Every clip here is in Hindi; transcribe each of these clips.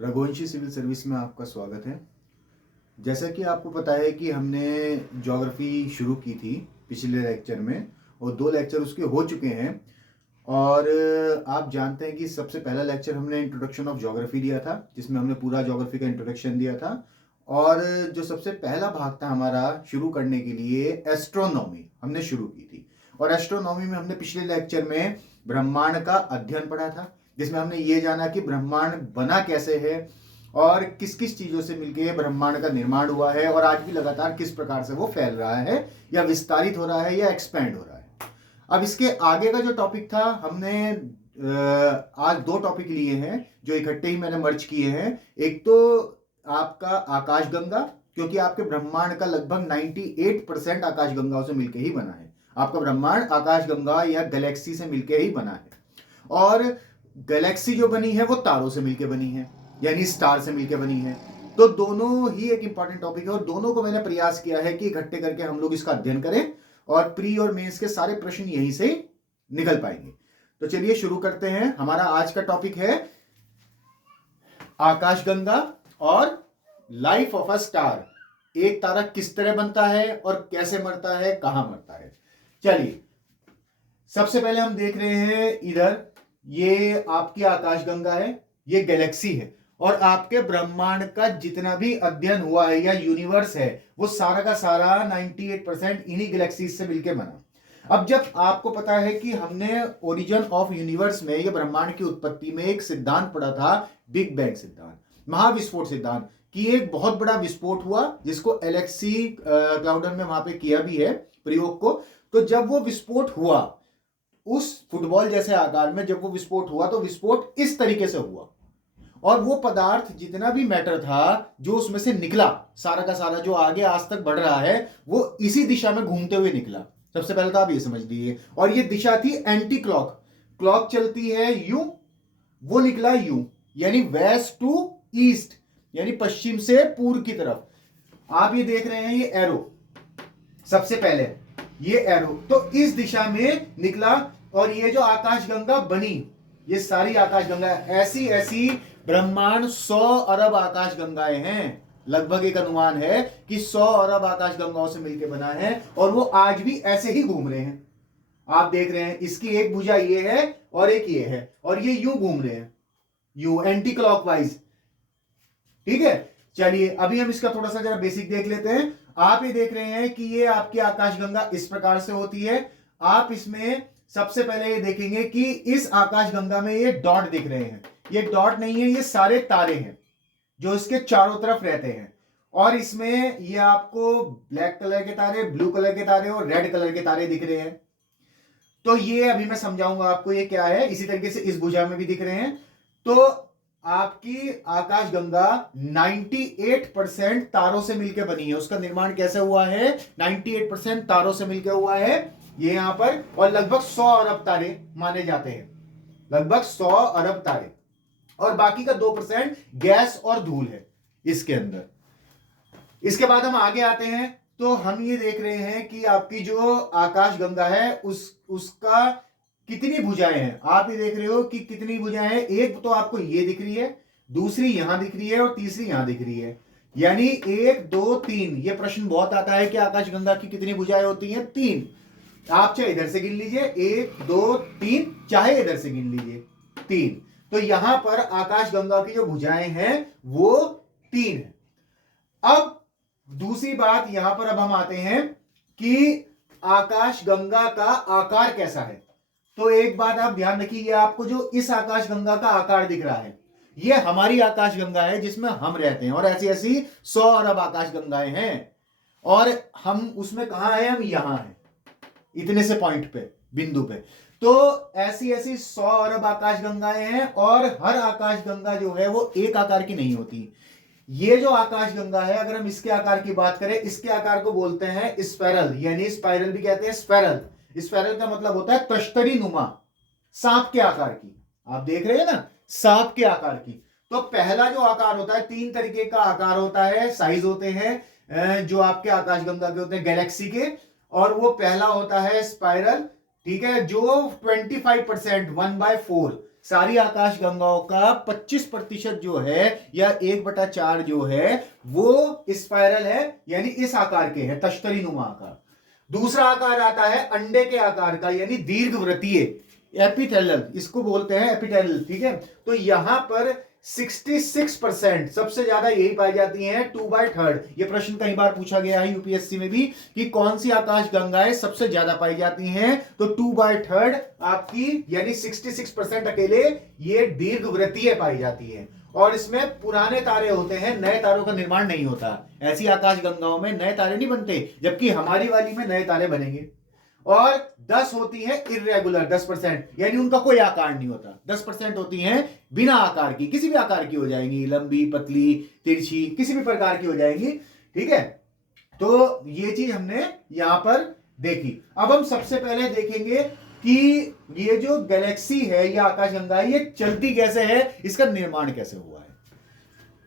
रघुवंशी सिविल सर्विस में आपका स्वागत है। जैसा कि आपको पता है कि हमने ज्योग्राफी शुरू की थी पिछले लेक्चर में और 2 लेक्चर उसके हो चुके हैं। और आप जानते हैं कि सबसे पहला लेक्चर हमने इंट्रोडक्शन ऑफ ज्योग्राफी दिया था, जिसमें हमने पूरा ज्योग्राफी का इंट्रोडक्शन दिया था। और जो सबसे पहला भाग था हमारा शुरू करने के लिए, एस्ट्रोनॉमी हमने शुरू की थी। और एस्ट्रोनॉमी में हमने पिछले लेक्चर में ब्रह्मांड का अध्ययन पढ़ा था, जिसमें हमने ये जाना कि ब्रह्मांड बना कैसे है और किस किस चीजों से मिलकर ब्रह्मांड का निर्माण हुआ है और आज भी लगातार किस प्रकार से वो फैल रहा है या विस्तारित हो रहा है या एक्सपेंड हो रहा है। अब इसके आगे का जो टॉपिक था, हमने आज 2 टॉपिक लिए हैं जो इकट्ठे ही मैंने मर्ज किए हैं। एक तो आपका आकाशगंगा, क्योंकि आपके ब्रह्मांड का लगभग 98% आकाशगंगाओं से मिलकर ही बना है। आपका ब्रह्मांड आकाशगंगा या गैलेक्सी से मिलकर ही बना है। और गैलेक्सी जो बनी है वो तारों से मिलकर बनी है, यानी स्टार से मिलकर बनी है। तो दोनों ही एक इंपॉर्टेंट टॉपिक है और दोनों को मैंने प्रयास किया है कि इकट्ठे करके हम लोग इसका अध्ययन करें और प्री और मेंस के सारे प्रश्न यहीं से निकल पाएंगे। तो चलिए शुरू करते हैं। हमारा आज का टॉपिक है आकाशगंगा और लाइफ ऑफ अ स्टार। एक तारा किस तरह बनता है और कैसे मरता है, कहां मरता है। चलिए सबसे पहले हम देख रहे हैं इधर, ये आपकी आकाशगंगा है, ये गैलेक्सी है और आपके ब्रह्मांड का जितना भी अध्ययन हुआ है या यूनिवर्स है वो सारा का सारा 98% इन्हीं गैलेक्सीज से मिलकर बना। अब जब आपको पता है कि हमने ओरिजिन ऑफ यूनिवर्स में या ब्रह्मांड की उत्पत्ति में एक सिद्धांत पढ़ा था, बिग बैंग सिद्धांत, महाविस्फोट सिद्धांत, कि एक बहुत बड़ा विस्फोट हुआ जिसको एलेक्सी क्लाउडन में वहां पे किया भी है प्रयोग को। तो जब वो विस्फोट हुआ उस फुटबॉल जैसे आकार में, जब वो विस्फोट हुआ तो विस्फोट इस तरीके से हुआ और वो पदार्थ जितना भी मैटर था जो उसमें से निकला, सारा का सारा जो आगे आज तक बढ़ रहा है वो इसी दिशा में घूमते हुए निकला। सबसे पहले तो आप ये समझ लीजिए। और ये दिशा थी एंटी क्लॉक, क्लॉक चलती है यूं, वो निकला यूं, यानी वेस्ट टू ईस्ट, यानी पश्चिम से पूर्व की तरफ। आप ये देख रहे हैं ये एरो, सबसे पहले ये एरो तो इस दिशा में निकला। और ये जो आकाशगंगा बनी, ये सारी आकाशगंगा, ऐसी ऐसी ब्रह्मांड 100 अरब आकाशगंगाएं हैं। लगभग एक अनुमान है कि 100 अरब आकाशगंगाओं से मिलकर बना है और वो आज भी ऐसे ही घूम रहे हैं। आप देख रहे हैं इसकी एक भुजा ये है और एक ये है और ये यूं घूम रहे हैं, यूं एंटी क्लॉकवाइज। ठीक है, चलिए अभी हम इसका थोड़ा सा जरा बेसिक देख लेते हैं। आप ये देख रहे हैं कि ये आपकी आकाशगंगा इस प्रकार से होती है। आप इसमें सबसे पहले ये देखेंगे कि इस आकाशगंगा में ये डॉट दिख रहे हैं, ये डॉट नहीं है, ये सारे तारे हैं जो इसके चारों तरफ रहते हैं। और इसमें ये आपको ब्लैक कलर के तारे, ब्लू कलर के तारे और रेड कलर के तारे दिख रहे हैं। तो ये अभी मैं समझाऊंगा आपको ये क्या है। इसी तरीके से इस भुजा में भी दिख रहे हैं। तो आपकी आकाशगंगा 98% तारों से मिलकर बनी है। उसका निर्माण कैसे हुआ है? 98% तारों से मिलकर हुआ है ये यहां पर। और लगभग 100 अरब तारे माने जाते हैं, लगभग 100 अरब तारे। और बाकी का 2% गैस और धूल है इसके अंदर। इसके बाद हम आगे आते हैं तो हम ये देख रहे हैं कि आपकी जो आकाशगंगा है उसका कितनी भुजाएं हैं। आप ये देख रहे हो कि कितनी भुजाएं हैं। एक तो आपको ये दिख रही है, दूसरी यहां दिख रही है और तीसरी यहां दिख रही है, यानी 1 2 3। ये प्रश्न बहुत आता है कि आकाशगंगा की कितनी भुजाएं होती हैं? 3। आप चाहे इधर से गिन लीजिए 1 2 3, चाहे इधर से गिन लीजिए 3। तो यहां पर आकाशगंगा की जो भुजाएं हैं वो 3 है। अब दूसरी बात यहां पर अब हम आते हैं कि आकाशगंगा का आकार कैसा है। तो एक बात आप ध्यान रखिए, आपको जो इस आकाशगंगा का आकार दिख रहा है ये हमारी आकाशगंगा है जिसमें हम रहते हैं। और ऐसी ऐसी 100 अरब आकाशगंगाएं हैं और हम उसमें कहां हैं? हम यहां हैं, इतने से पॉइंट पे, बिंदु पे। तो ऐसी ऐसी 100 अरब आकाशगंगाएं हैं और हर आकाशगंगा जो है वो एक आकार की नहीं होती। ये जो आकाशगंगा है, अगर हम इसके आकार की बात करें, इसके आकार को बोलते हैं स्पाइरल, यानी स्पाइरल भी कहते हैं स्पाइरल। स्पाइरल का मतलब होता है तश्तरी नुमा, सांप के आकार की। आप देख रहे हैं ना, सांप के आकार की। तो पहला जो आकार होता है, 3 तरीके का आकार होता है, साइज होते हैं जो आपके आकाशगंगा के होते हैं गैलेक्सी के। और वो पहला होता है स्पाइरल, ठीक है, जो 25% 1/4 सारी आकाश गंगाओं का 25% जो है या 1/4 जो है वो स्पाइरल है, यानी इस आकार के है, तश्तरी नुमा आकार। दूसरा आकार आता है अंडे के आकार का, यानी दीर्घवृत्तीय, एपिथेलियल, इसको बोलते हैं एपिथेलियल। ठीक है, तो यहां पर 66% सबसे ज्यादा यही पाई जाती हैं 2/3। ये प्रश्न कई बार पूछा गया है यूपीएससी में भी कि कौन सी आकाश गंगाएं सबसे ज्यादा पाई जाती हैं, तो 2/3 आपकी, यानी 66% अकेले ये दीर्घवृत्तीय पाई जाती है। और इसमें पुराने तारे होते हैं, नए तारों का निर्माण नहीं होता। ऐसी आकाश गंगाओं में नए तारे नहीं बनते, जबकि हमारी वाली में नए तारे बनेंगे। और 10 होती है इर्रेगुलर, 10%, यानी उनका कोई आकार नहीं होता। 10% होती हैं बिना आकार की, किसी भी आकार की हो जाएंगी, लंबी, पतली, तिरछी, किसी भी प्रकार की हो जाएंगी। ठीक है, तो ये चीज हमने यहां पर देखी। अब हम सबसे पहले देखेंगे कि ये जो गैलेक्सी है या आकाशगंगा है, ये चलती कैसे है, इसका निर्माण कैसे हुआ है।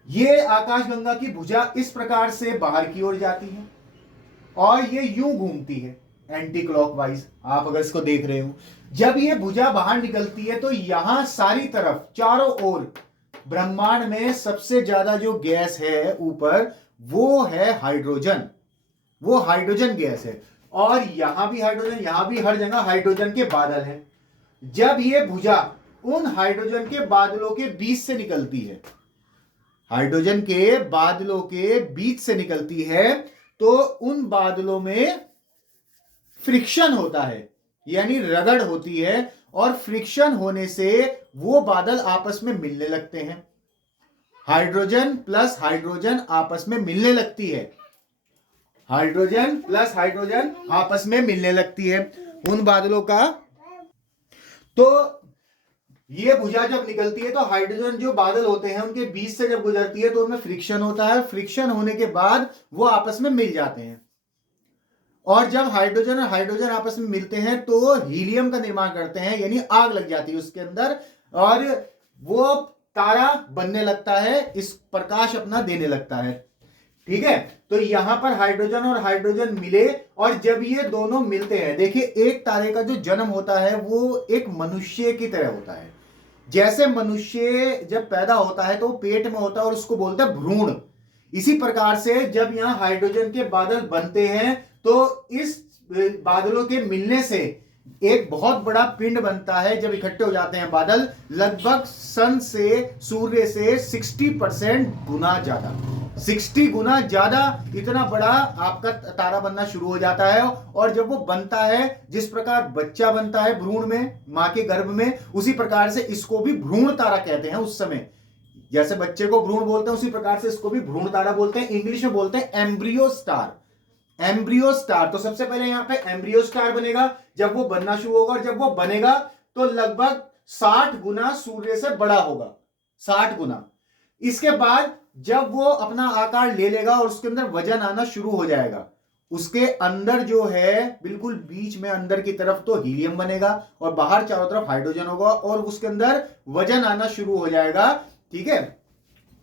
ये आकाशगंगा की भुजा इस प्रकार से बाहर की ओर जाती है और ये यूं घूमती है एंटी क्लॉकवाइज। आप अगर इसको देख रहे हो, जब ये भुजा बाहर निकलती है तो यहां सारी तरफ चारों ओर ब्रह्मांड में सबसे ज्यादा जो गैस है ऊपर, वो है हाइड्रोजन। वो हाइड्रोजन गैस है, और यहां भी हाइड्रोजन, यहां भी, हर जगह हाइड्रोजन के बादल हैं। जब ये भुजा उन हाइड्रोजन के बादलों के बीच से निकलती है, हाइड्रोजन के बादलों के बीच से निकलती है, तो उन बादलों में फ्रिक्शन होता है, यानी रगड़ होती है, और फ्रिक्शन होने से वो बादल आपस में मिलने लगते हैं। हाइड्रोजन प्लस हाइड्रोजन आपस में मिलने लगती है, हाइड्रोजन प्लस हाइड्रोजन आपस में मिलने लगती है उन बादलों का। तो ये भुजा जब निकलती है तो हाइड्रोजन जो बादल होते हैं उनके बीच से जब गुजरती है तो उनमें फ्रिक्शन होता है। फ्रिक्शन होने के बाद वो आपस में मिल जाते हैं, और जब हाइड्रोजन और हाइड्रोजन आपस में मिलते हैं तो हीलियम का निर्माण करते हैं, यानी आग लग जाती है उसके अंदर, और वो तारा बनने लगता है, इस प्रकाश अपना देने लगता है। ठीक है, तो यहां पर हाइड्रोजन और हाइड्रोजन मिले, और जब ये दोनों मिलते हैं, देखिए एक तारे का जो जन्म होता है वो एक मनुष्य की तरह होता है। जैसे मनुष्य जब पैदा होता है तो वो पेट में होता है और उसको बोलते हैं भ्रूण। इसी प्रकार से जब यहां हाइड्रोजन के बादल बनते हैं तो इस बादलों के मिलने से एक बहुत बड़ा पिंड बनता है। जब इकट्ठे हो जाते हैं बादल, लगभग सन से, सूर्य से 60% गुना ज्यादा, 60 गुना ज्यादा, इतना बड़ा आपका तारा बनना शुरू हो जाता है। और जब वो बनता है, जिस प्रकार बच्चा बनता है भ्रूण में, मां के गर्भ में, उसी प्रकार से इसको भी भ्रूण तारा कहते हैं। उस समय जैसे बच्चे को भ्रूण बोलते हैं, उसी प्रकार से इसको भी भ्रूण तारा बोलते हैं। इंग्लिश में बोलते हैं एम्ब्रियो स्टार, एम्ब्रियो स्टार। तो सबसे पहले यहां पे एम्ब्रियो स्टार बनेगा, जब वो बनना शुरू होगा, और जब वो बनेगा तो लगभग 60 गुना सूर्य से बड़ा होगा, 60 गुना। इसके बाद जब वो अपना आकार ले लेगा और उसके अंदर वजन आना शुरू हो जाएगा, उसके अंदर जो है बिल्कुल बीच में अंदर की तरफ तो हीलियम बनेगा, और बाहर चारों तरफ हाइड्रोजन होगा, और उसके अंदर वजन आना शुरू हो जाएगा। ठीक है,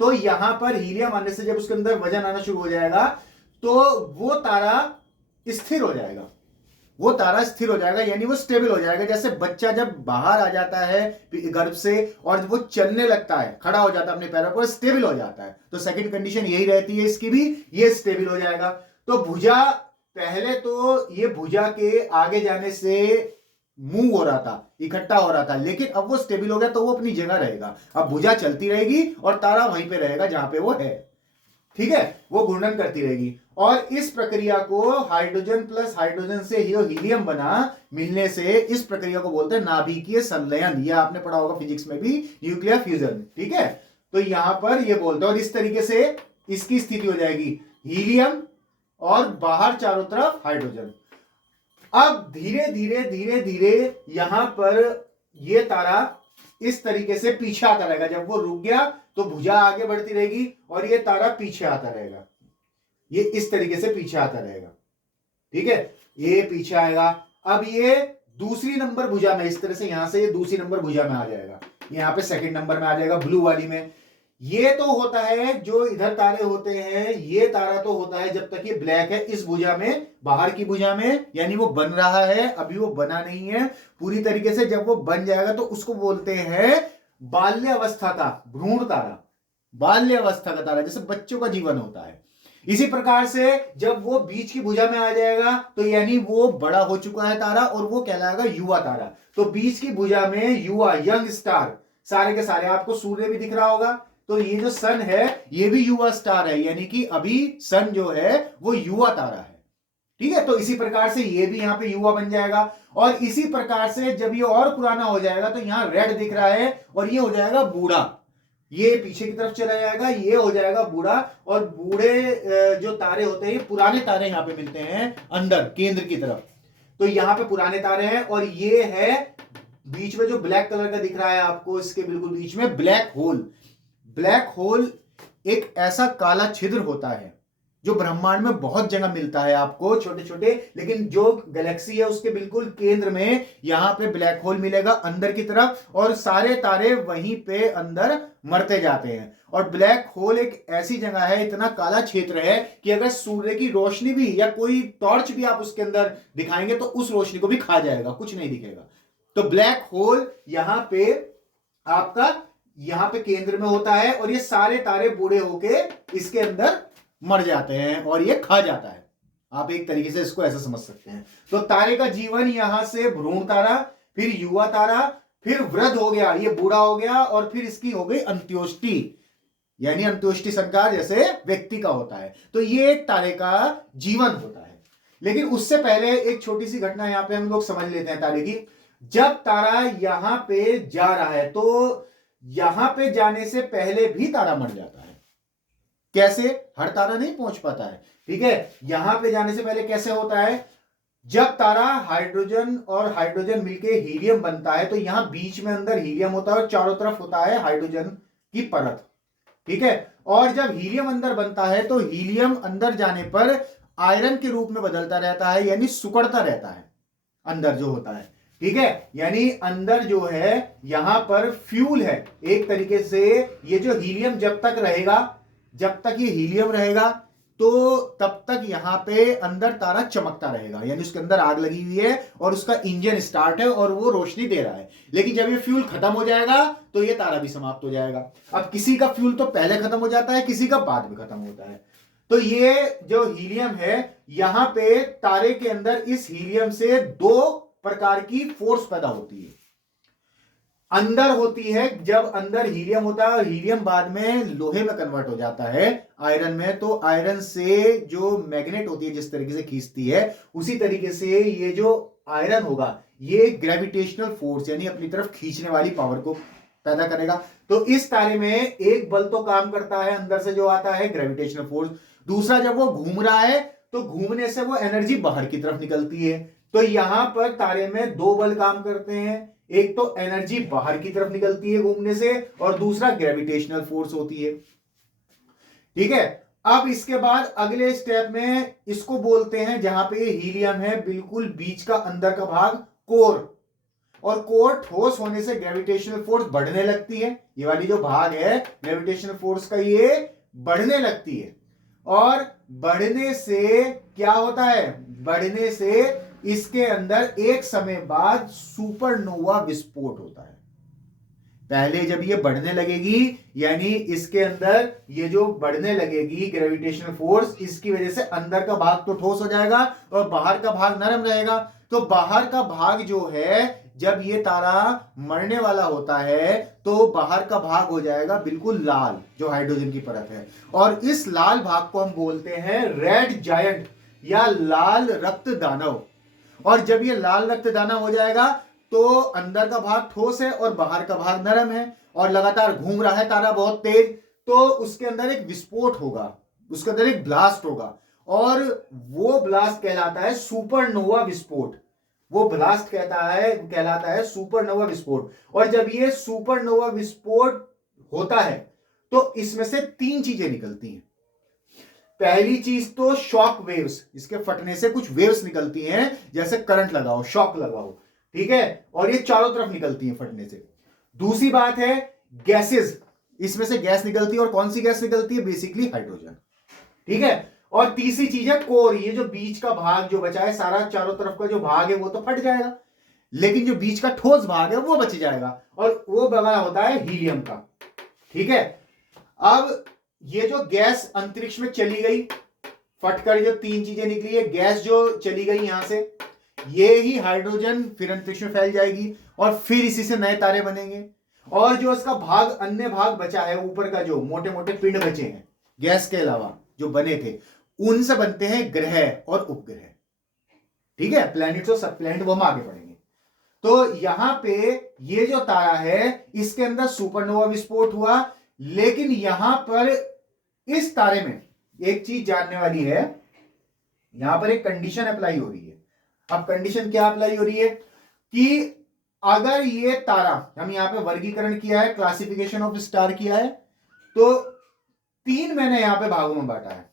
तो यहां पर हीलियम आने से जब उसके अंदर वजन आना शुरू हो जाएगा तो वो तारा स्थिर हो जाएगा, वो तारा स्थिर हो जाएगा, यानी वो स्टेबल हो जाएगा। जैसे बच्चा जब बाहर आ जाता है गर्भ से और वो चलने लगता है, खड़ा हो जाता है अपने पैरों पर, स्टेबल हो जाता है, तो सेकंड कंडीशन यही रहती है इसकी भी, ये स्टेबल हो जाएगा। तो भुजा, पहले तो ये भुजा के आगे जाने से मूव हो रहा था, इकट्ठा हो रहा था, लेकिन अब वो स्टेबल हो गया तो वो अपनी जगह रहेगा। अब भुजा चलती रहेगी और तारा वहीं पे रहेगा जहां पे वो है। ठीक है, वो घूर्णन करती रहेगी, और इस प्रक्रिया को हाइड्रोजन प्लस हाइड्रोजन से हीलियम बना मिलने से, इस प्रक्रिया को बोलते हैं नाभिकीय संलयन। ये आपने पढ़ा होगा फिजिक्स में भी, न्यूक्लियर फ्यूजन। ठीक है, तो यहां पर ये बोलते हैं, और इस तरीके से इसकी स्थिति हो जाएगी हीलियम और बाहर चारों तरफ हाइड्रोजन। अब धीरे धीरे धीरे धीरे यहां पर ये तारा इस तरीके से पीछे आता रहेगा। जब वो रुक गया तो भुजा आगे बढ़ती रहेगी और ये तारा पीछे आता रहेगा, ये इस तरीके से पीछे आता रहेगा। ठीक है, ये पीछे आएगा। अब ये दूसरी नंबर भुजा में, इस तरह से यहां से ये दूसरी नंबर भुजा में आ जाएगा, यहां पे सेकंड नंबर में आ जाएगा, ब्लू वाली में। ये तो होता है जो इधर तारे होते हैं, ये तारा तो होता है जब तक ये ब्लैक है इस भुजा में, बाहर की भुजा में, यानी वो बन रहा है, अभी वो बना नहीं है पूरी तरीके से। जब वो बन जाएगा तो उसको बोलते हैं बाल्यावस्था का भ्रूण तारा, बाल्यावस्था का तारा, जैसे बच्चों का जीवन होता है। इसी प्रकार से जब वो बीच की भुजा में आ जाएगा तो यानी वो बड़ा हो चुका है तारा और वो कहलाएगा युवा तारा। तो बीच की भुजा में युवा, यंग स्टार, सारे के सारे, आपको सूर्य भी दिख रहा होगा, तो ये जो सन है ये भी युवा स्टार है, यानी कि अभी सन जो है वो युवा तारा है। ठीक है, तो इसी प्रकार से ये भी यहां पे युवा बन जाएगा। और इसी प्रकार से जब ये और पुराना हो जाएगा तो यहां रेड दिख रहा है और ये हो जाएगा बूढ़ा, ये पीछे की तरफ चला जाएगा, ये हो जाएगा बूढ़ा। और बूढ़े जो तारे होते हैं, पुराने तारे यहां पे मिलते हैं अंदर केंद्र की तरफ, तो यहां पे पुराने तारे हैं। और ये है बीच में जो ब्लैक कलर का दिख रहा है आपको, इसके बिल्कुल बीच में ब्लैक होल। ब्लैक होल एक ऐसा काला छिद्र होता है जो ब्रह्मांड में बहुत जगह मिलता है आपको, छोटे छोटे, लेकिन जो गैलेक्सी है उसके बिल्कुल केंद्र में यहां पे ब्लैक होल मिलेगा अंदर की तरफ, और सारे तारे वहीं पे अंदर मरते जाते हैं। और ब्लैक होल एक ऐसी जगह है, इतना काला क्षेत्र है कि अगर सूर्य की रोशनी भी या कोई टॉर्च भी आप उसके अंदर दिखाएंगे तो उस रोशनी को भी खा जाएगा, कुछ नहीं दिखेगा। तो ब्लैक होल यहां पे आपका, यहां पे केंद्र में होता है और ये सारे तारे बूढ़े होके इसके अंदर मर जाते हैं और ये खा जाता है। आप एक तरीके से इसको ऐसा समझ सकते हैं। तो तारे का जीवन यहां से भ्रूण तारा, फिर युवा तारा, फिर वृद्ध हो गया, ये बूढ़ा हो गया, और फिर इसकी हो गई अंत्योष्टि, यानी अंत्योष्टि संस्कार जैसे व्यक्ति का होता है। तो ये एक तारे का जीवन होता है। लेकिन उससे पहले एक छोटी सी घटना यहां पे हम लोग समझ लेते हैं तारे की। जब तारा यहां पे जा रहा है तो यहां पे जाने से पहले भी तारा मर जाता है। कैसे? हर तारा नहीं पहुंच पाता है, ठीक है। यहां पे जाने से पहले कैसे होता है, जब तारा हाइड्रोजन और हाइड्रोजन मिलके हीलियम बनता है तो यहां बीच में अंदर हीलियम होता है और चारों तरफ होता है हाइड्रोजन की परत, ठीक है। और जब हीलियम अंदर बनता है तो हीलियम अंदर जाने पर आयरन के रूप में बदलता रहता है, यानी सुकड़ता रहता है अंदर जो होता है, ठीक है। यानी अंदर जो है यहां पर फ्यूल है एक तरीके से। ये जो हीलियम जब तक रहेगा, जब तक ये हीलियम रहेगा तो तब तक यहां पे अंदर तारा चमकता रहेगा, यानी उसके अंदर आग लगी हुई है और उसका इंजन स्टार्ट है और वो रोशनी दे रहा है। लेकिन जब ये फ्यूल खत्म हो जाएगा तो ये तारा भी समाप्त हो जाएगा। अब किसी का फ्यूल तो पहले खत्म हो जाता है, किसी का बाद में खत्म होता है। तो ये जो हीलियम है यहां पे तारे के अंदर इस हीलियम से दो प्रकार की फोर्स पैदा होती है। अंदर होती है जब अंदर हीलियम होता है और हीलियम बाद में लोहे में कन्वर्ट हो जाता है, आयरन में। तो आयरन से जो मैग्नेट होती है जिस तरीके से खींचती है, उसी तरीके से ये जो आयरन होगा ये ग्रेविटेशनल फोर्स यानी अपनी तरफ खींचने वाली पावर को पैदा करेगा। तो इस तारे में एक बल तो काम करता है अंदर से जो आता है ग्रेविटेशनल फोर्स, दूसरा जब वो घूम रहा है तो घूमने से वो एनर्जी बाहर की तरफ निकलती है। तो यहां पर तारे में दो बल काम करते हैं, एक तो एनर्जी बाहर की तरफ निकलती है घूमने से और दूसरा ग्रेविटेशनल फोर्स होती है, ठीक है। अब इसके बाद अगले स्टेप में इसको बोलते हैं, जहां पे हीलियम है बिल्कुल बीच का अंदर का भाग, कोर। और कोर ठोस होने से ग्रेविटेशनल फोर्स बढ़ने लगती है, ये वाली जो भाग है ग्रेविटेशनल फोर्स का ये बढ़ने लगती है। और बढ़ने से क्या होता है, बढ़ने से इसके अंदर एक समय बाद सुपरनोवा विस्फोट होता है। पहले जब ये बढ़ने लगेगी, यानी इसके अंदर ये जो बढ़ने लगेगी ग्रेविटेशनल फोर्स, इसकी वजह से अंदर का भाग तो ठोस हो जाएगा और बाहर का भाग नरम रहेगा। तो बाहर का भाग जो है, जब ये तारा मरने वाला होता है तो बाहर का भाग हो जाएगा बिल्कुल लाल, जो हाइड्रोजन की परत है। और इस लाल भाग को हम बोलते हैं रेड जायंट या लाल रक्त दानव। और जब ये लाल रक्त दानव हो जाएगा तो अंदर का भाग ठोस है और बाहर का भाग नरम है और लगातार घूम रहा है तारा बहुत तेज, तो उसके अंदर एक विस्फोट होगा, उसके अंदर एक ब्लास्ट होगा और वो ब्लास्ट कहलाता है सुपरनोवा विस्फोट। वो ब्लास्ट कहलाता है सुपरनोवा विस्फोट। और जब ये सुपरनोवा विस्फोट होता है तो इसमें से तीन चीजें निकलती हैं। पहली चीज तो शॉक वेव्स, इसके फटने से कुछ वेव्स निकलती हैं, जैसे करंट लगाओ, शॉक लगाओ, ठीक है। और ये चारों तरफ निकलती हैं फटने से। दूसरी बात है गैसेस, इसमें से गैस निकलती है, और कौन सी गैस निकलती है? Basically hydrogen. ठीक है। और तीसरी चीज है कोर, ये जो बीच का भाग जो बचा है, सारा चारों तरफ का जो भाग है वो तो फट जाएगा, लेकिन जो बीच का ठोस भाग है वो बच जाएगा, और वो बना होता है हीलियम का। ठीक है। अब ये जो गैस अंतरिक्ष में चली गई, फटकर जो तीन चीजें निकली है, गैस जो चली गई यहां से, ये ही हाइड्रोजन फिर अंतरिक्ष में फैल जाएगी, और फिर इसी से नए तारे बनेंगे, और जो इसका भाग, अन्य भाग बचा है ऊपर का, जो मोटे मोटे पिंड बचे हैं गैस के अलावा जो बने थे, उनसे बनते हैं ग्रह और उपग्रह। ठीक है, प्लैनेट्स और सब प्लैनेट, वो हम आगे पढ़ेंगे। तो यहां पे ये जो तारा है, इसके अंदर सुपरनोवा विस्फोट हुआ, लेकिन यहां पर इस तारे में एक चीज जानने वाली है, यहां पर एक कंडीशन अप्लाई हो रही है। अब कंडीशन क्या अप्लाई हो रही है कि अगर ये तारा, हम यहां पे वर्गीकरण किया है, क्लासिफिकेशन ऑफ स्टार किया है, तो तीन मैंने यहां पे भागों में बांटा है।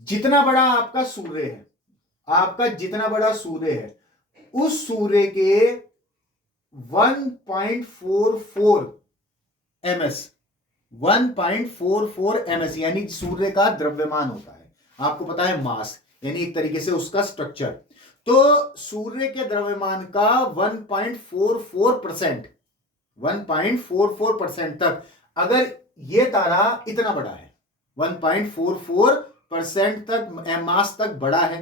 जितना बड़ा आपका सूर्य है, आपका जितना बड़ा सूर्य है, उस सूर्य के 1.44 ms, 1.44 ms यानी सूर्य का द्रव्यमान होता है। आपको पता है मास, यानी एक तरीके से उसका स्ट्रक्चर। तो सूर्य के द्रव्यमान का 1.44%, 1.44% तक अगर ये तारा इतना बड़ा है, 1.44% तक मास तक बड़ा है,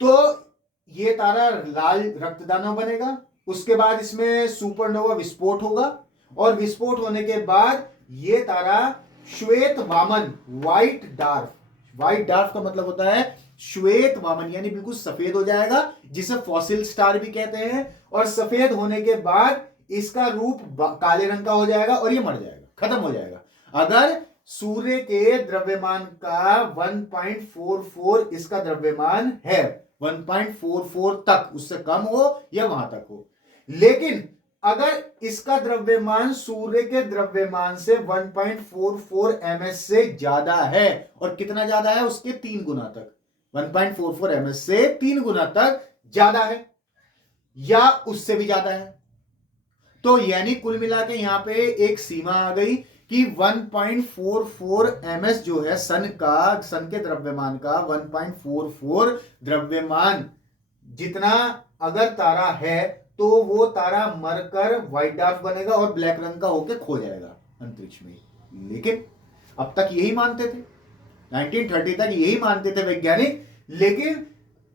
तो ये तारा लाल रक्तदानव बनेगा। उसके बाद इसमें सुपरनोवा विस्फोट होगा, और विस्फोट होने के बाद ये तारा श्वेत वामन, व्हाइट डार्क, व्हाइट डार्क का मतलब होता है श्वेत वामन, यानी बिल्कुल सफेद हो जाएगा, जिसे फॉसिल स्टार भी कहते हैं। और सफेद होने के बाद इसका रूप काले रंग का हो जाएगा, और ये मर जाएगा, खत्म हो जाएगा। अगर सूर्य के द्रव्यमान का 1.44 इसका द्रव्यमान है, 1.44 तक, उससे कम हो या वहां तक हो, लेकिन अगर इसका द्रव्यमान सूर्य के द्रव्यमान से 1.44 ms से ज्यादा है, और कितना ज्यादा है? उसके 3 गुना तक, 1.44 ms से 3 गुना तक ज्यादा है, या उससे भी ज्यादा है, तो यानी कुल मिला के यहां पे एक सीमा आ गई कि 1.44 ms जो है सन का, सन के द्रव्यमान का 1.44 द्रव्यमान जितना अगर तारा है, तो वो तारा मरकर व्हाइट डार्क बनेगा और ब्लैक रंग का होकर खो जाएगा अंतरिक्ष में। लेकिन अब तक यही मानते थे, 1930 तक यही मानते थे वैज्ञानिक, लेकिन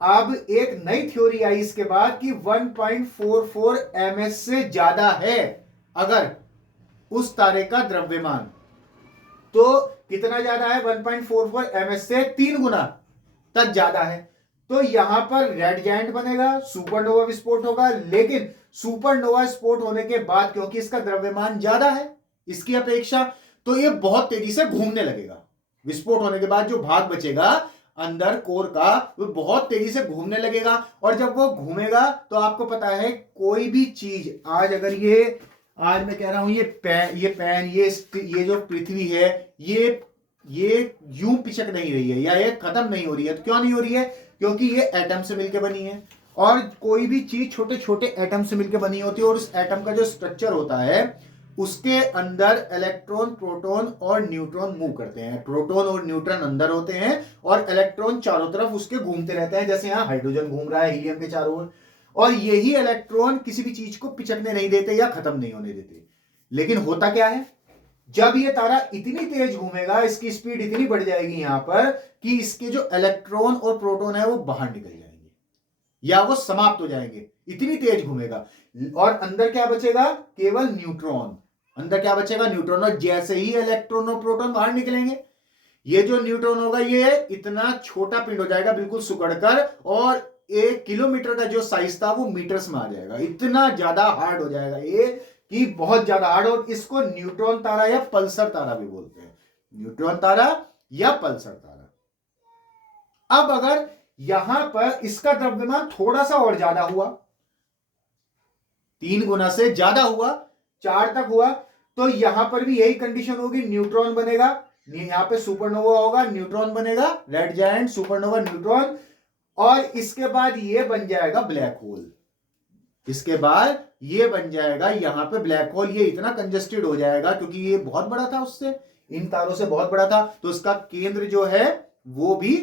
अब एक नई थ्योरी आई इसके बाद कि 1.44 ms से ज्यादा है अगर उस तारे का द्रव्यमान, तो कितना ज्यादा है? 1.44 ms से 3 गुना तक ज्यादा है, तो यहां पर रेड जायंट बनेगा, सुपरनोवा विस्फोट होगा। लेकिन सुपरनोवा विस्फोट होने के बाद, क्योंकि इसका द्रव्यमान ज्यादा है इसकी अपेक्षा, तो ये बहुत तेजी से घूमने लगेगा। विस्फोट होने के बाद जो भाग बचेगा अंदर कोर का, वो बहुत तेजी से घूमने लगेगा, और जब वो घूमेगा तो आपको पता है कोई भी चीज, आज अगर ये, आज मैं कह रहा हूं ये पैन, ये जो पृथ्वी है, ये यूं पिचक नहीं रही है, या ये खत्म नहीं हो रही है। तो क्यों नहीं हो रही है? क्योंकि ये एटम से मिलकर बनी है, और कोई भी चीज छोटे छोटे एटम से मिलकर बनी होती है, और उस एटम का जो स्ट्रक्चर होता है, उसके अंदर इलेक्ट्रॉन, प्रोटॉन और न्यूट्रॉन मूव करते हैं। प्रोटॉन और न्यूट्रॉन अंदर होते हैं, और इलेक्ट्रॉन चारों तरफ उसके घूमते रहते हैं, जैसे यहां हाइड्रोजन घूम रहा है हीलियम के चारों ओर। और यही इलेक्ट्रॉन किसी भी चीज को पिचकने नहीं देते या खत्म नहीं होने देते। लेकिन होता क्या है, जब ये तारा इतनी तेज घूमेगा, इसकी स्पीड इतनी बढ़ जाएगी यहां पर, कि इसके जो इलेक्ट्रॉन और प्रोटॉन है वो बाहर निकल जाएंगे, या वो समाप्त हो जाएंगे, इतनी तेज घूमेगा। और अंदर क्या बचेगा? केवल न्यूट्रॉन। अंदर क्या बचेगा? न्यूट्रॉन। और जैसे ही इलेक्ट्रॉन और प्रोटॉन बाहर निकलेंगे, ये जो न्यूट्रॉन होगा ये इतना छोटा पिंड हो जाएगा, बिल्कुल सुकड़कर, और 1 किलोमीटर का जो साइज था वो मीटर्स में आ जाएगा। इतना ज्यादा हार्ड हो जाएगा ये, कि बहुत ज्यादा हार्ड। और इसको न्यूट्रॉन तारा या पल्सर तारा भी बोलते हैं, न्यूट्रॉन तारा या पल्सर तारा। अब अगर यहां पर इसका द्रव्यमान थोड़ा सा और ज्यादा हुआ, 3 गुना से ज्यादा हुआ, 4 तक हुआ, तो यहां पर भी यही कंडीशन होगी, न्यूट्रॉन बनेगा, यहां पे सुपरनोवा होगा, न्यूट्रॉन बनेगा, रेड जायंट, सुपरनोवा, न्यूट्रॉन, और इसके बाद ये बन जाएगा ब्लैक होल। इसके बाद ये बन जाएगा यहां पे ब्लैक होल। ये इतना कंजेस्टेड हो जाएगा क्योंकि ये बहुत बड़ा था, उससे इन तारों से बहुत बड़ा था, तो इसका केंद्र जो है वो भी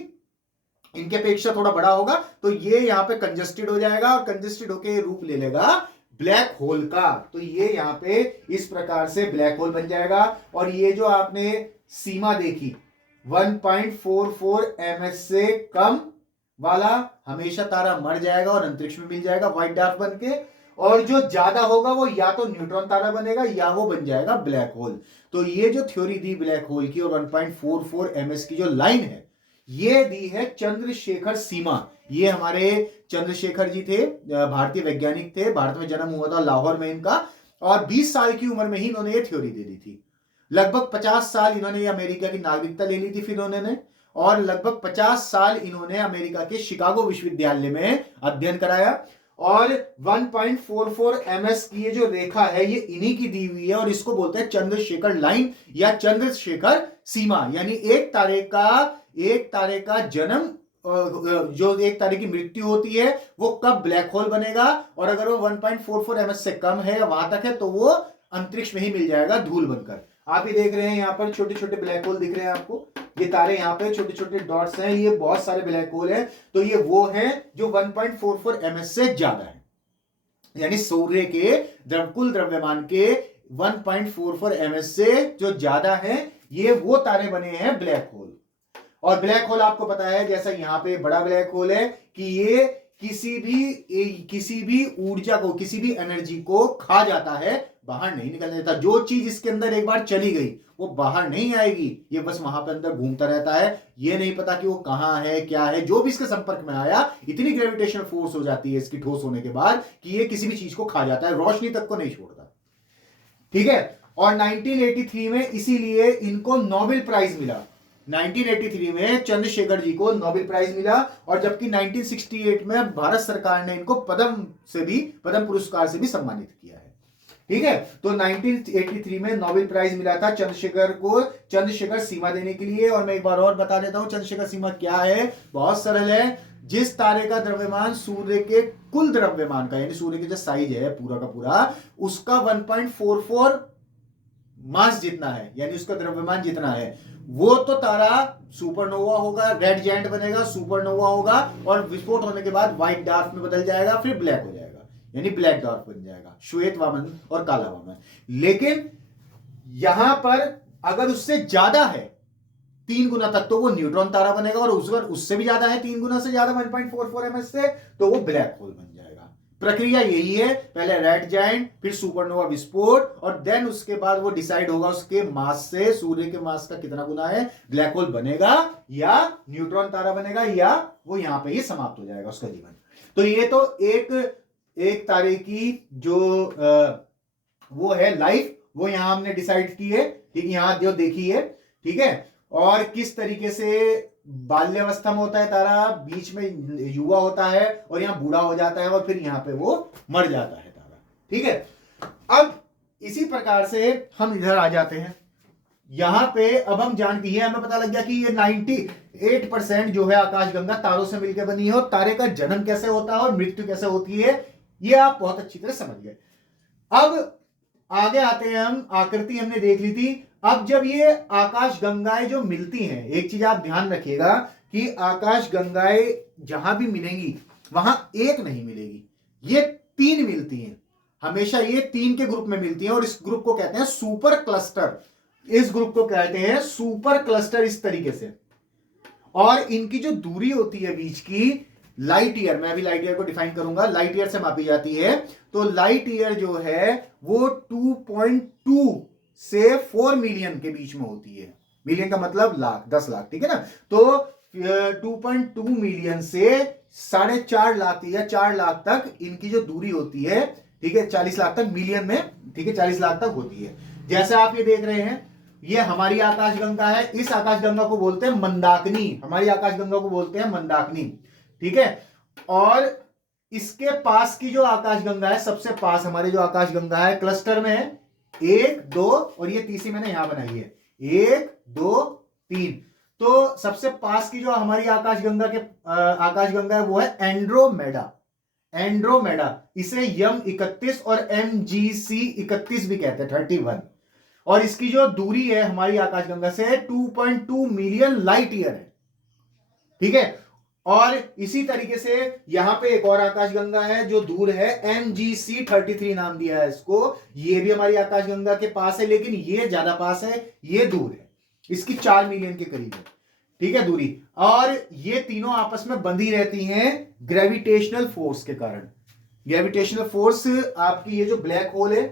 इनके अपेक्षा थोड़ा बड़ा होगा, तो ये यहां पे कंजेस्टेड हो जाएगा और कंजेस्टेड होके रूप ले लेगा ब्लैक होल का। तो ये यहां पे इस प्रकार से ब्लैक होल बन जाएगा। और ये जो आपने सीमा देखी 1.44 ms से कम वाला हमेशा तारा मर जाएगा और अंतरिक्ष में मिल जाएगा व्हाइट डार्क बन के, और जो ज्यादा होगा वो या तो न्यूट्रॉन तारा बनेगा या वो बन जाएगा ब्लैक होल। तो ये जो थ्योरी दी ब्लैक होल की और 1.44 ms की जो लाइन है, ये दी है चंद्रशेखर सीमा। ये हमारे चंद्रशेखर जी थे, भारतीय वैज्ञानिक थे, भारत में जन्म हुआ था लाहौर में इनका, और 20 साल की उम्र में ही इन्होंने ये थ्योरी दे दी थी। लगभग 50 साल इन्होंने अमेरिका की नागरिकता ले ली थी फिर उन्होंने, और लगभग 50 साल इन्होंने अमेरिका के शिकागो विश्वविद्यालय में अध्ययन कराया। और 1.44 ms की ये जो रेखा है ये इन्हीं की दी हुई है, और इसको बोलते हैं चंद्रशेखर लाइन या चंद्रशेखर सीमा। यानी एक तारे का जन्म, जो एक तारे की मृत्यु होती है वो कब ब्लैक होल बनेगा, और अगर वो 1.44 ms से कम है या वहां तक है तो वो अंतरिक्ष में ही मिल जाएगा धूल बनकर। आप ये देख रहे हैं यहाँ पर छोटे छोटे ब्लैक होल दिख रहे हैं आपको, ये तारे यहाँ पे छोटे छोटे डॉट्स हैं, ये बहुत सारे ब्लैक होल हैं। तो ये वो हैं जो 1.44 ms से ज्यादा है, यानी सूर्य के कुल द्रव्यमान के 1.44 ms से जो ज्यादा है, ये वो तारे बने हैं ब्लैक होल। और ब्लैक होल आपको पता है, जैसा यहां पे बड़ा ब्लैक होल है, कि ये किसी भी ऊर्जा को, किसी भी एनर्जी को खा जाता है, बाहर नहीं निकलने देता। जो चीज इसके अंदर एक बार चली गई वो बाहर नहीं आएगी, ये बस वहां पे अंदर घूमता रहता है। ये नहीं पता कि वो कहां है क्या है, जो भी इसके संपर्क में आया इतनी ग्रेविटेशनल फोर्स हो जाती है इसकी ठोस होने के बाद कि ये किसी भी चीज को खा जाता है, रोशनी तक को नहीं छोड़ता। ठीक है। और 1983 में इसीलिए इनको नोबेल प्राइज मिला। 1983 में चंद्रशेखर जी को नोबेल प्राइज मिला, और जबकि 1968 में भारत सरकार ने इनको पद्म पुरस्कार से भी सम्मानित किया है। ठीक है। तो 1983 में नोबेल प्राइज मिला था चंद्रशेखर को, चंद्रशेखर सीमा देने के लिए। और मैं एक बार और बता देता हूं चंद्रशेखर सीमा क्या है, बहुत सरल है। जिस तारे का द्रव्यमान सूर्य के कुल द्रव्यमान का, यानी सूर्य की जो साइज है पूरा का पूरा, उसका 1.44 मास जितना है, यानी उसका द्रव्यमान जितना है, वो तो तारा सुपरनोवा होगा, रेड जायंट बनेगा, सुपरनोवा होगा, और विस्फोट होने के बाद व्हाइट डार्क में बदल जाएगा, फिर ब्लैक हो जाएगा, यानी ब्लैक डार्क बन जाएगा, श्वेत वामन और काला वामन। लेकिन यहां पर अगर उससे ज्यादा है 3 गुना तक, तो वो न्यूट्रॉन तारा बनेगा, और उससे भी ज्यादा है 3 गुना से ज्यादा 1.44 ms से, तो वो ब्लैक होल बन जाएगा। प्रक्रिया यही है, पहले रेड जायंट, फिर सुपरनोवा विस्फोट, और देन उसके बाद वो डिसाइड होगा उसके मास से, सूर्य के मास का कितना गुना है, ब्लैक होल बनेगा या न्यूट्रॉन तारा बनेगा, या वो यहां पे ही समाप्त हो जाएगा उसका जीवन। तो ये तो एक तारे की जो वो है लाइफ, वो यहां हमने डिसाइड की है, ठीक, यहां जो देखी है। ठीक है। और किस तरीके से बाल्यावस्था में होता है तारा, बीच में युवा होता है, और यहां बूढ़ा हो जाता है, और फिर यहां पे वो मर जाता है तारा। ठीक है। अब इसी प्रकार से हम इधर आ जाते हैं, यहां पे अब हम जानते हैं, हमें पता लग गया कि ये 98% जो है आकाशगंगा तारों से मिलकर बनी है, और तारे का जन्म कैसे होता है और मृत्यु कैसे होती है, ये आप बहुत अच्छी तरह समझ गए। अब आगे आते हैं हम, आकृति हमने देख ली थी। अब जब ये आकाश गंगाएं जो मिलती हैं, एक चीज आप ध्यान रखिएगा कि आकाश गंगाएं जहां भी मिलेंगी वहां एक नहीं मिलेगी, ये 3 मिलती हैं, हमेशा ये 3 के ग्रुप में मिलती हैं, और इस ग्रुप को कहते हैं सुपर क्लस्टर। इस ग्रुप को कहते हैं सुपर क्लस्टर, इस तरीके से। और इनकी जो दूरी होती है बीच की, लाइट ईयर, मैं अभी लाइट ईयर को डिफाइन करूंगा, लाइट ईयर से मापी जाती है। तो लाइट ईयर जो है वो 2.2 से 4 मिलियन के बीच में होती है। मिलियन का मतलब लाख, 10 लाख, ठीक है ना। तो 2.2 मिलियन से 4.5 लाख या 4 लाख तक इनकी जो दूरी होती है, ठीक है, 40 लाख तक मिलियन में, ठीक है, 40 लाख तक होती है। जैसे आप ये देख रहे हैं, ये हमारी आकाशगंगा है, इस आकाशगंगा को बोलते हैं मंदाकिनी, हमारी आकाशगंगा को बोलते हैं मंदाकिनी। ठीक है। और इसके पास की जो आकाशगंगा है, सबसे पास हमारी जो आकाशगंगा है क्लस्टर में है 1, 2, और ये तीसरी मैंने यहां बनाई है 1, 2, 3। तो सबसे पास की जो हमारी आकाशगंगा है वो है एंड्रोमेडा। एंड्रोमेडा, इसे यम 31 और MGC 31 भी कहते हैं, 31। और इसकी जो दूरी है हमारी आकाशगंगा से 2.2 मिलियन लाइट ईयर है। ठीक है, और इसी तरीके से यहां पे एक और आकाशगंगा है जो दूर है, MGC 33 नाम दिया है इसको। ये भी हमारी आकाशगंगा के पास है, लेकिन ये ज्यादा पास है, ये दूर है, इसकी 4 मिलियन के करीब है। ठीक है, दूरी। और ये तीनों आपस में बंधी रहती हैं ग्रेविटेशनल फोर्स के कारण। ग्रेविटेशनल फोर्स, आपकी ये जो ब्लैक होल है,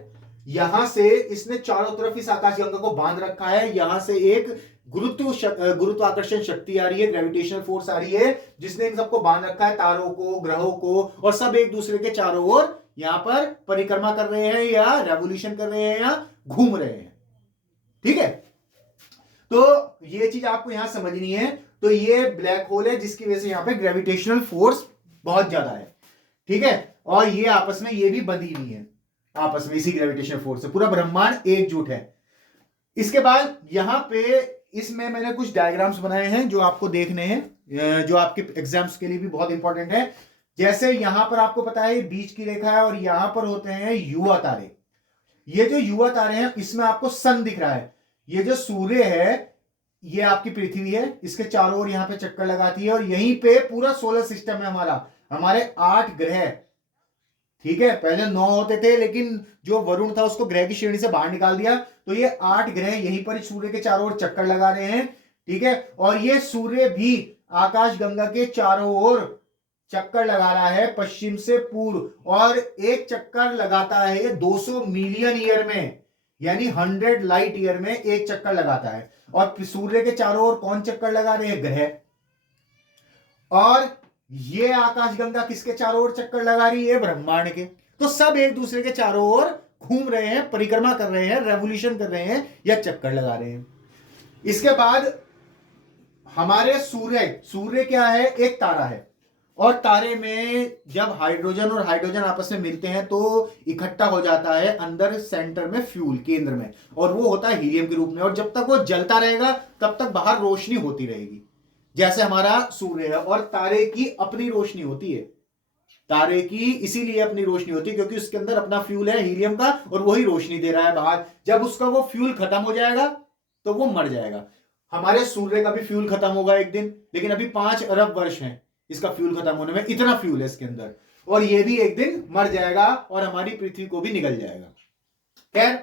यहां से इसने चारों तरफ इस आकाशगंगा को बांध रखा है। यहां से एक गुरुत्वाकर्षण शक्ति आ रही है, ग्रेविटेशनल फोर्स आ रही है, जिसने इन सबको बांध रखा है, तारों को, ग्रहों को, और सब एक दूसरे के चारों ओर यहां पर परिक्रमा कर रहे हैं, या रेवोल्यूशन कर रहे हैं, या घूम रहे हैं। ठीक है, तो ये चीज आपको यहां समझनी है। तो ये ब्लैक होल है जिसकी वजह से यहां पे ग्रेविटेशनल फोर्स बहुत ज्यादा है। ठीक है, और ये आपस में ये भी बंधी हुई है, आपस में इसी ग्रेविटेशनल फोर्स से पूरा ब्रह्मांड एकजुट है। इसके बाद यहां पे इसमें मैंने कुछ डायग्राम्स बनाए हैं जो आपको देखने हैं, जो आपके एग्जाम्स के लिए भी बहुत इंपॉर्टेंट है। जैसे यहां पर आपको पता है बीच की रेखा है, और यहां पर होते हैं युवा तारे। ये जो युवा तारे हैं, इसमें आपको सन दिख रहा है। ये जो सूर्य है, ये आपकी पृथ्वी है, इसके चारों ओर यहां पे चक्कर लगाती है, और यहीं पे पूरा सोलर सिस्टम है हमारा, हमारे 8 ग्रह। ठीक है, पहले 9 होते थे, लेकिन जो वरुण था उसको ग्रह की श्रेणी से बाहर निकाल दिया, तो ये 8 ग्रह यहीं पर सूर्य के चारों ओर चक्कर लगा रहे हैं। ठीक है, और ये सूर्य भी आकाशगंगा के चारों ओर चक्कर लगा रहा है, पश्चिम से पूर्व, और एक चक्कर लगाता है ये 200 मिलियन ईयर में, यानी 100 लाइट ईयर में एक चक्कर लगाता है। और सूर्य के चारों ओर कौन चक्कर लगा रहे हैं? ग्रह। और ये आकाशगंगा किसके चारों ओर चक्कर लगा रही है? ब्रह्मांड के। तो सब एक दूसरे के चारों ओर घूम रहे हैं, परिक्रमा कर रहे हैं, रेवोल्यूशन कर रहे हैं, या चक्कर लगा रहे हैं। इसके बाद हमारे सूर्य क्या है? एक तारा है, और तारे में जब हाइड्रोजन और हाइड्रोजन आपस में मिलते हैं तो इकट्ठा हो जाता है अंदर सेंटर में, फ्यूल केंद्र में, और वो होता है हीलियम के रूप में। और जब तक वो जलता रहेगा तब तक बाहर रोशनी होती रहेगी, जैसे हमारा सूर्य है। और तारे की अपनी रोशनी होती है, तारे की इसीलिए अपनी रोशनी होती है क्योंकि उसके अंदर अपना फ्यूल है हीलियम का, और वही रोशनी दे रहा है बाहर। जब उसका वो फ्यूल खत्म हो जाएगा तो वो मर जाएगा। हमारे सूर्य का भी फ्यूल खत्म होगा एक दिन, लेकिन अभी 5 अरब वर्ष हैं इसका फ्यूल खत्म होने में, इतना फ्यूल है इसके अंदर, और ये भी एक दिन मर जाएगा और हमारी पृथ्वी को भी निगल जाएगा। खैर,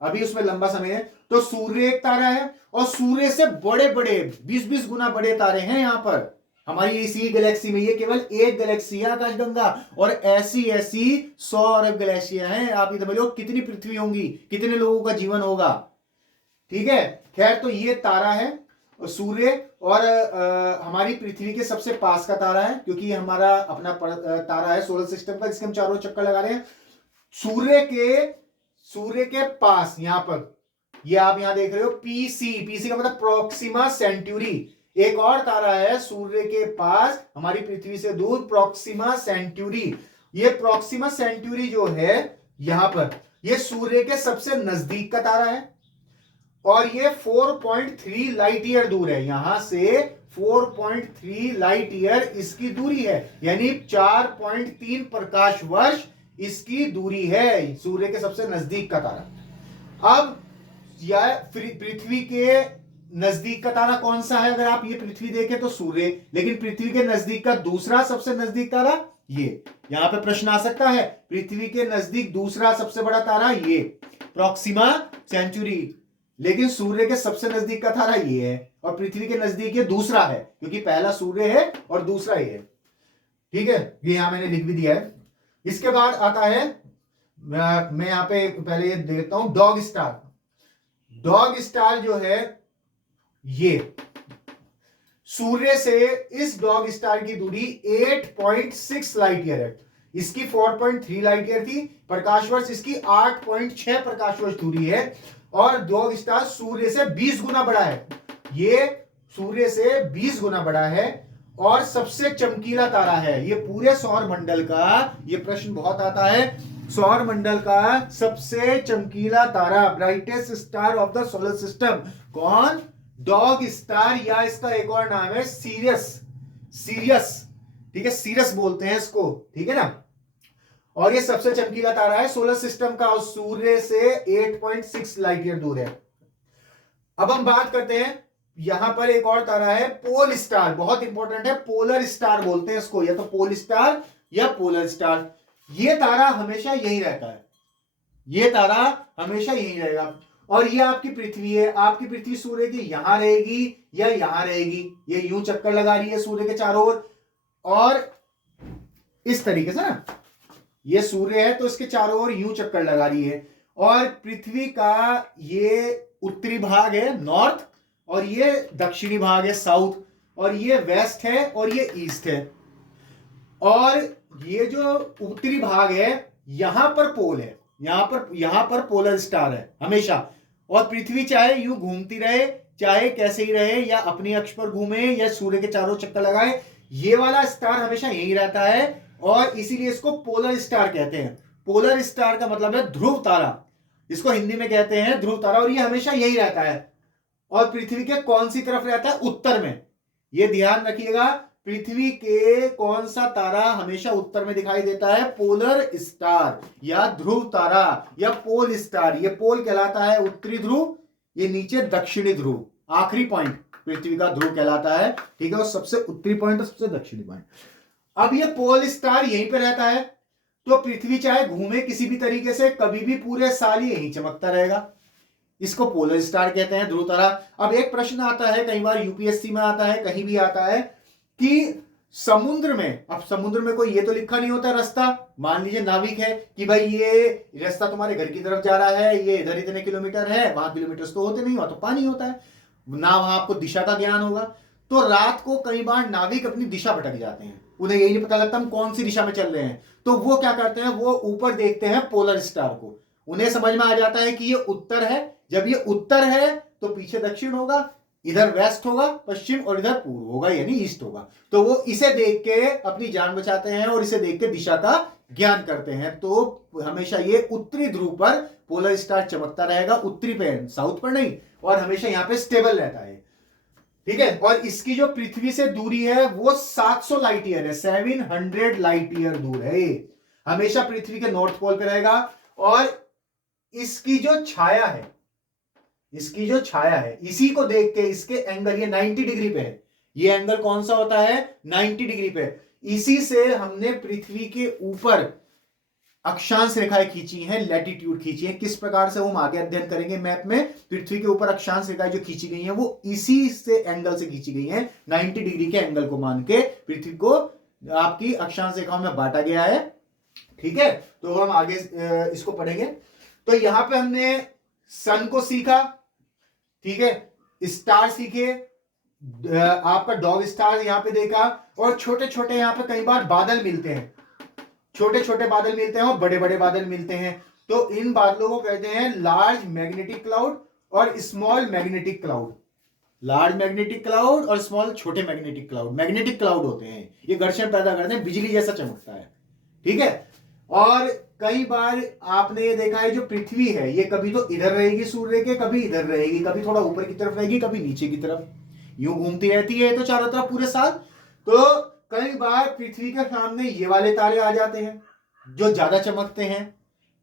अभी उसमें लंबा समय है। तो सूर्य एक तारा है, और सूर्य से बड़े बड़े 20-20 गुना बड़े तारे हैं यहां पर हमारी इसी गैलेक्सी में। ये केवल एक गैलेक्सी है आकाशगंगा, और ऐसी 100 अरब गैलेक्सियां हैं। आप इधर बोलो कितनी पृथ्वी होंगी, कितने लोगों का जीवन होगा। ठीक है, खैर, तो ये तारा है सूर्य, और हमारी पृथ्वी के सबसे पास का तारा है, क्योंकि ये हमारा अपना तारा है सोलर सिस्टम का, जिसके हम चारों चक्कर लगा रहे हैं। सूर्य के पास यहां पर, ये आप यहां देख रहे हो पीसी का मतलब प्रोक्सिमा सेंटूरी। एक और तारा है सूर्य के पास हमारी पृथ्वी से दूर, प्रोक्सिमा सेंटूरी। ये प्रोक्सिमा सेंटूरी जो है यहां पर, ये सूर्य के सबसे नजदीक का तारा है, और ये 4.3 लाइट ईयर दूर है। यहां से 4.3 लाइट ईयर इसकी दूरी है, यानी 4.3 प्रकाश वर्ष इसकी दूरी है, सूर्य के सबसे नजदीक का तारा। अब यह पृथ्वी के नजदीक का तारा कौन सा है? अगर आप ये पृथ्वी देखें तो सूर्य, लेकिन पृथ्वी के नजदीक का दूसरा सबसे नजदीक तारा ये। यहां पे प्रश्न आ सकता है, पृथ्वी के नजदीक दूसरा सबसे बड़ा तारा ये प्रोक्सिमा सेंचुरी, लेकिन सूर्य के सबसे नजदीक का तारा ये है, और पृथ्वी के नजदीक ये दूसरा है, क्योंकि पहला सूर्य है और दूसरा ये है। ठीक है, ये यहां मैंने लिख भी दिया है। इसके बाद आता है, मैं यहां पे पहले ये देता हूं, डॉग स्टार। डॉग स्टार जो है ये सूर्य से इस डॉग स्टार की दूरी 8.6 लाइट ईयर है। इसकी 4.3 लाइट ईयर थी, प्रकाश वर्ष इसकी 8.6 प्रकाश वर्ष दूरी है। और डॉग स्टार सूर्य से 20 गुना बड़ा है, ये सूर्य से 20 गुना बड़ा है, और सबसे चमकीला तारा है ये पूरे सौर मंडल का। ये प्रश्न बहुत आता है, सौर मंडल का सबसे चमकीला तारा, brightest star of the solar system, कौन? डॉग स्टार, या इसका एक और नाम है सीरियस। ठीक है, सीरियस बोलते हैं इसको, ठीक है ना। और ये सबसे चमकीला तारा है सोलर सिस्टम का, और सूर्य से 8.6 लाइट ईयर दूर है। अब हम बात करते हैं, यहां पर एक और तारा है पोल स्टार, बहुत इंपॉर्टेंट है, पोलर स्टार बोलते हैं इसको, या तो पोल स्टार या पोलर स्टार। ये तारा हमेशा यही रहता है, ये तारा हमेशा यही रहेगा। और ये आपकी पृथ्वी है, आपकी पृथ्वी सूर्य की यहां रहेगी या यहां रहेगी, ये यूं चक्कर लगा रही है सूर्य के चारों ओर, और इस तरीके से ना, ये सूर्य है तो इसके चारों ओर यूं चक्कर लगा रही है। और पृथ्वी का ये उत्तरी भाग है नॉर्थ, और ये दक्षिणी भाग है साउथ, और ये वेस्ट है और ये ईस्ट है। और ये जो उत्तरी भाग है यहां पर पोल है, यहां पर पोलर स्टार है हमेशा। और पृथ्वी चाहे यूं घूमती रहे, चाहे कैसे ही रहे, या अपनी अक्ष पर घूमे या सूर्य के चारों चक्कर लगाए, ये वाला स्टार हमेशा यही रहता है, और इसीलिए इसको पोलर स्टार कहते हैं। पोलर स्टार का मतलब है ध्रुव तारा, इसको हिंदी में कहते हैं ध्रुव तारा, और ये हमेशा यही रहता है। और पृथ्वी के कौन सी तरफ रहता है? उत्तर में। ये ध्यान रखिएगा, पृथ्वी के कौन सा तारा हमेशा उत्तर में दिखाई देता है? पोलर स्टार या ध्रुव तारा या पोल स्टार। ये पोल कहलाता है उत्तरी ध्रुव, ये नीचे दक्षिणी ध्रुव, आखिरी पॉइंट पृथ्वी का ध्रुव कहलाता है, ठीक है, और सबसे उत्तरी पॉइंट और सबसे दक्षिणी पॉइंट। अब ये पोल स्टार यहीं पे रहता है, तो पृथ्वी चाहे घूमे किसी भी तरीके से, कभी भी पूरे साल यहीं चमकता रहेगा, इसको पोलर स्टार कहते हैं, ध्रुव तारा। अब एक प्रश्न आता है, कई बार यूपीएससी में आता है, कहीं भी आता है, कि समुद्र में, अब समुद्र में कोई ये तो लिखा नहीं होता रास्ता, मान लीजिए नाविक है कि भाई ये रास्ता तुम्हारे घर की तरफ जा रहा है, ये इधर इतने किलोमीटर है, वहां किलोमीटर तो होते नहीं, वहां तो पानी होता है ना, वहां आपको दिशा का ज्ञान होगा। तो रात को कई बार नाविक अपनी दिशा भटक जाते हैं, उन्हें यही नहीं पता लगता हम कौन सी दिशा में चल रहे हैं, तो वो क्या करते हैं, वो ऊपर देखते हैं पोलर स्टार को, उन्हें समझ में आ जाता है कि ये उत्तर है, जब ये उत्तर है तो पीछे दक्षिण होगा, इधर वेस्ट होगा पश्चिम, और इधर पूर्व होगा यानी ईस्ट होगा। तो वो इसे देख के अपनी जान बचाते हैं और इसे देख के दिशा का ज्ञान करते हैं। तो हमेशा ये उत्तरी ध्रुव पर पोलर स्टार चमकता रहेगा, उत्तरी पे, साउथ पर नहीं, और हमेशा यहां पे स्टेबल रहता है, ठीक है। और इसकी जो पृथ्वी से दूरी है वो 700 लाइट ईयर है, 700 लाइट ईयर दूर है, हमेशा पृथ्वी के नॉर्थ पोल पे रहेगा। और इसकी जो छाया है, इसकी जो छाया है, इसी को देख के इसके एंगल, ये 90 डिग्री पे है, ये एंगल कौन सा होता है? 90 डिग्री पे। इसी से हमने पृथ्वी के ऊपर अक्षांश रेखाएं खींची हैं, लैटिट्यूड खींची है, किस प्रकार से हम आगे अध्ययन करेंगे मैप में। पृथ्वी के ऊपर अक्षांश रेखाएं जो खींची गई हैं वो इसी से एंगल से खींची गई हैं, 90 डिग्री के एंगल को मान के पृथ्वी को आपकी अक्षांश रेखाओं में बांटा गया है, ठीक है। तो हम आगे इसको पढ़ेंगे। तो यहां पे हमने सन को सीखा, ठीक है, स्टार सीखे, आपका डॉग स्टार यहां पे देखा, और छोटे छोटे यहां पे कई बार बादल मिलते हैं, छोटे छोटे बादल मिलते हैं और बड़े बड़े बादल मिलते हैं। तो इन बादलों को कहते हैं लार्ज मैग्नेटिक क्लाउड और small magnetic cloud. Large magnetic cloud और स्मॉल, छोटे मैग्नेटिक क्लाउड। मैग्नेटिक क्लाउड होते हैं, ये घर्षण पैदा करते हैं, बिजली जैसा चमकता है, ठीक है। और कई बार आपने ये देखा है, जो पृथ्वी है ये कभी तो इधर रहेगी सूर्य के, कभी इधर रहेगी, कभी थोड़ा ऊपर की तरफ रहेगी, कभी नीचे की तरफ, यूं घूमती रहती है तो चारों तरफ पूरे साल। तो कई बार पृथ्वी के सामने ये वाले तारे आ जाते हैं जो ज्यादा चमकते हैं,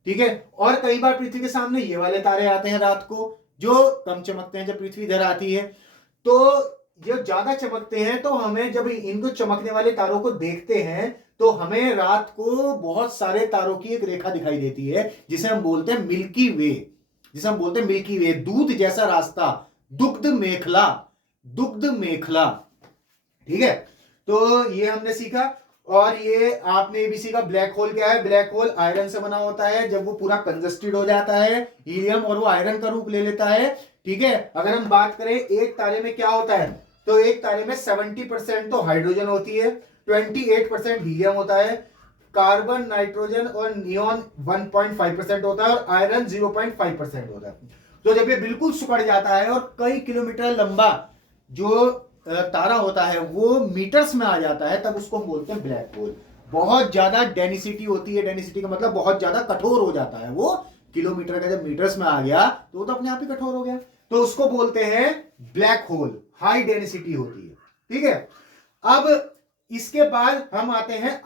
ठीक है, और कई बार पृथ्वी के सामने ये वाले तारे आते हैं रात को जो कम चमकते हैं जब पृथ्वी इधर आती है। तो जो ज्यादा चमकते हैं, तो हमें जब इनको चमकने वाले तारों को देखते हैं तो हमें रात को बहुत सारे तारों की एक रेखा दिखाई देती है, जिसे हम बोलते हैं मिल्की वे, जिसे हम बोलते हैं मिल्की वे, दूध जैसा रास्ता, दुग्ध मेखला, दुग्ध मेखला, ठीक है। तो ये हमने सीखा। और ये आपने भी सीखा ब्लैक होल क्या है। ब्लैक होल आयरन से बना होता है, जब वो पूरा कंजस्टेड हो जाता है हीलियम और वो आयरन का रूप ले लेता है, ठीक है। अगर हम बात करें एक तारे में क्या होता है, तो एक तारे में 70% तो हाइड्रोजन होती है, 28% हीलियम होता है, कार्बन, नाइट्रोजन और नियॉन 1.5% होता है, और आयरन 0.5% होता है। तो जब ये बिल्कुल सिकुड़ जाता है और कई किलोमीटर लंबा जो तारा होता है वो मीटर्स में आ जाता है, तब उसको हम बोलते हैं ब्लैक होल। बहुत ज्यादा डेंसिटी होती है, डेंसिटी का मतलब बहुत ज्यादा कठोर हो जाता है वो, किलोमीटर का जब मीटर्स में आ गया तो वो तो अपने आप ही कठोर हो गया, तो उसको बोलते हैं ब्लैक होल, हाई डेंसिटी होती है, ठीक है। अब इसके बाद हम आते हैं